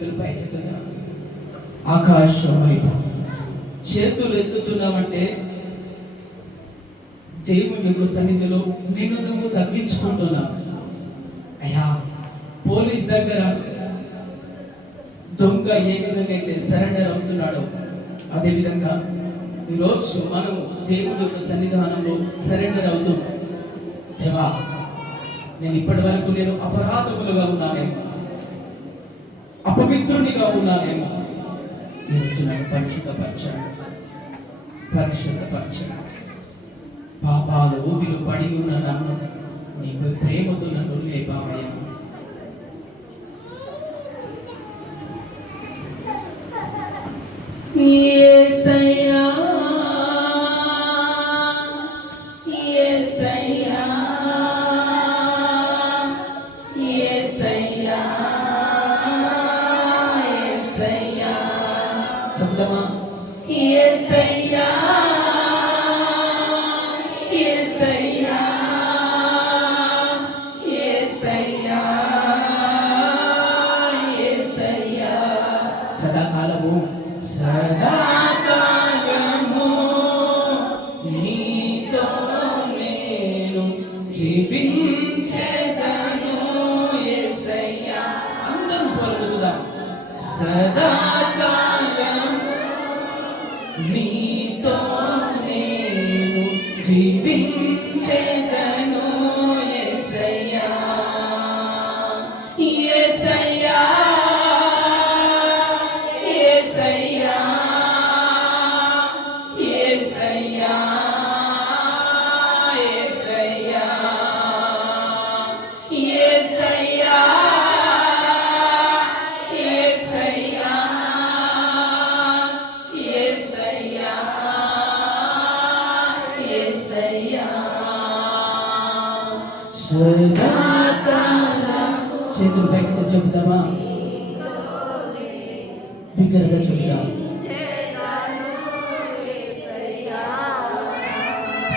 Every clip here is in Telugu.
చేతులు పైకెత్తుదాం. ఆకాశం వైపు చేతులు ఎత్తుతున్నామంటే దేవుని యొక్క సన్నిధిలో నేను నువ్వు తగ్గించుకుంటున్నా. అయ్యా, పోలీస్ దగ్గర దొంగ ఏ విధంగా అయితే సరెండర్ అవుతున్నాడో అదే విధంగా ఈరోజు మనం దేవుని యొక్క సన్నిధానంలో సరెండర్ అవుతున్నాం. దేవా, నేను ఇప్పటి వరకు నేను అపరాధములుగా ఉన్నానేమో, అపవిత్రునిగా ఉన్నానేమో, ఈరోజు నన్ను పరిశుద్ధపరచండి. పాపాలు ఊపిలు పడి ఉన్న నన్ను నీకు ప్రేమతో నన్ను లేపావయ్యా. యేసయ్యా, యేసయ్యా, యేసయ్యా, యేసయ్యా. చెప్తామా? యేసయ్యా, యేసయ్యా, యేసయ్యా, యేసయ్యా. సదాకాలము నీతో నేను జీవించెదను యేసయ్యా. అందరం స్వరములుదాం. సదాకాలం నీతో నేను జీవించెదను యేసయ్యా, యేసయ్యా, యేసయ్యా, యేసయ్యా, యేసయ్యా, యేసయ్యా, యేసయ్యా, యేసయ్యా, యేసయ్యా. సదాకాలం చేతులు పైకి చెబుతామా? బిగ్గరగా చెబుతాం.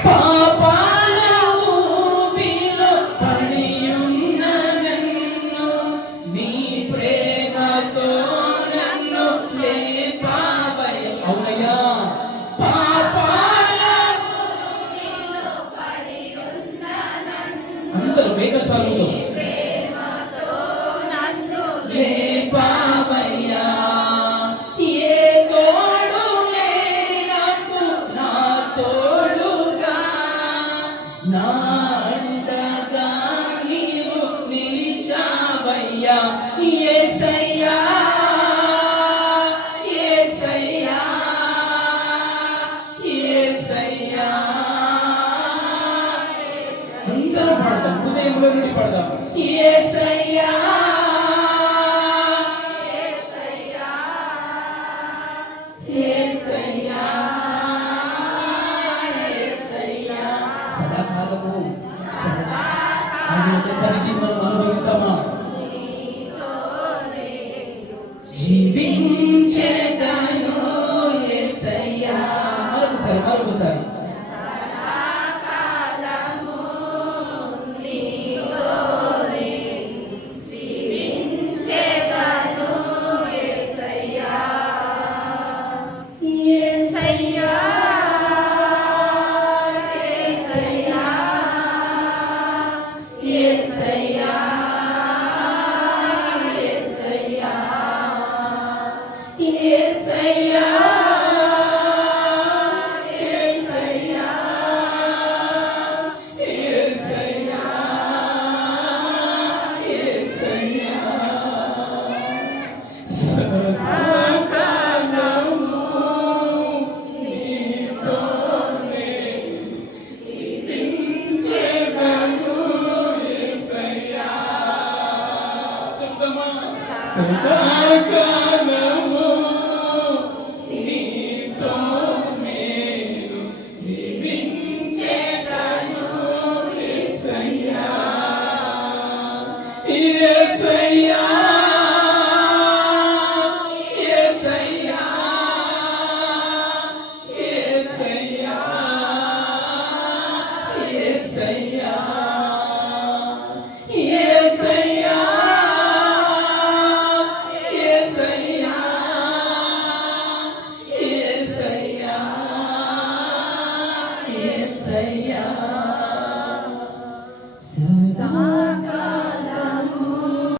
పాపాల ఊబిలో పడి ఉన్న నన్ను నీ ప్రేమతో నన్ను లేపావయ్యా. అవునయ్యా, పాపాల ఊబిలో పడి ఉన్న నన్ను అందరూ మేఘస్వరంతో లేపావయ్యా. ఏ తోడు లేని నాకు నా తోడుగా, నా అండగా నీవు నిలిచావయ్యా. యేసయ్యా, యేసయ్యా, యేసయ్యా. అందరూ పాడదాం, హృదయంలో నుండి పాడదాం. యేసయ్యా, యేసయ్యా, యేసయ్యా. సదాకాలము ఆయన ఒకసారికి మనం అనుభవిస్తామా? జీవించెదను యేసయ్యా. మరొకసారి సదాకాలము నీతో నేను జీవించెదను యేసయ్యా, యేసయ్యా, యేసయ్యా, యేసయ్యా, యేసయ్యా, యేసయ్యా, యేసయ్యా. సదా